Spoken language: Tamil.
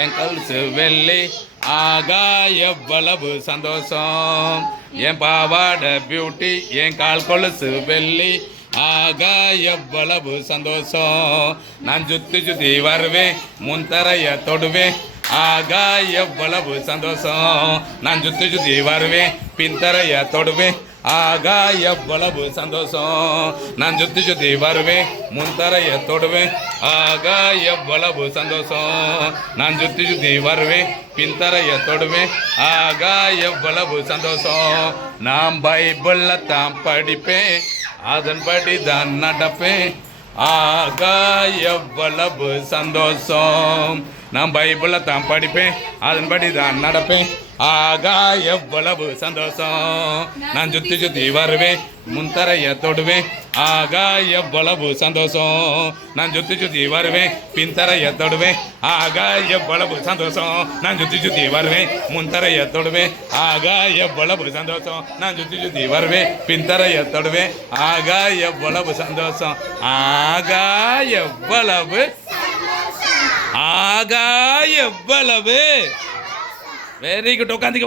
என் கொலுசு வெள்ளி ஆகா எவ்வளவு சந்தோஷம். என் பாவாடை பியூட்டி என் கால் கொலுசு வெள்ளி ஆகா எவ்வளவு சந்தோஷம். நான் சுத்தி சுத்தி வருவேன் முன்தரைய தொடுவேன் ஆகா எவ்வளவு சந்தோஷம். நான் சுத்தி சுத்தி வருவேன் பின்தரைய தொடுவேன் ஆகா எவ்வளவு சந்தோஷம். நான் சுத்தி சுத்தி வருவேன் முன்தரைய தொடுவேன் ஆகா எவ்வளவு சந்தோஷம். நான் சுத்தி சுத்தி வருவேன் பின்தரைய தொடுவேன் ஆகா எவ்வளவு சந்தோஷம். நான் பைபிள்ல தான் படிப்பேன் அதன்படி தான் நடப்பேன் ஆகா எவ்வளவு சந்தோஷம். நான் பைபிளை தான் படிப்பேன் அதன்படி தான் நடப்பேன் ஆகா எவ்வளவு சந்தோஷம். நான் சுத்தி சுத்தி வருவேன் முன்தரைய தொடுவேன் ஆகா எவ்வளவு சந்தோஷம். நான் சுத்தி சுத்தி வருவேன் பின்தரைய தொடுவேன் ஆகா எவ்வளவு சந்தோஷம். நான் சுத்தி சுத்தி வருவேன் முன்தரைய தொடுவேன் ஆகா எவ்வளவு சந்தோஷம். நான் சுத்தி சுத்தி வருவேன் பின்தரைய தொடுவேன் ஆகா எவ்வளவு சந்தோஷம். ஆகா எவ்வளவு ஆகா எவ்வளவு. Very good. உட்காந்து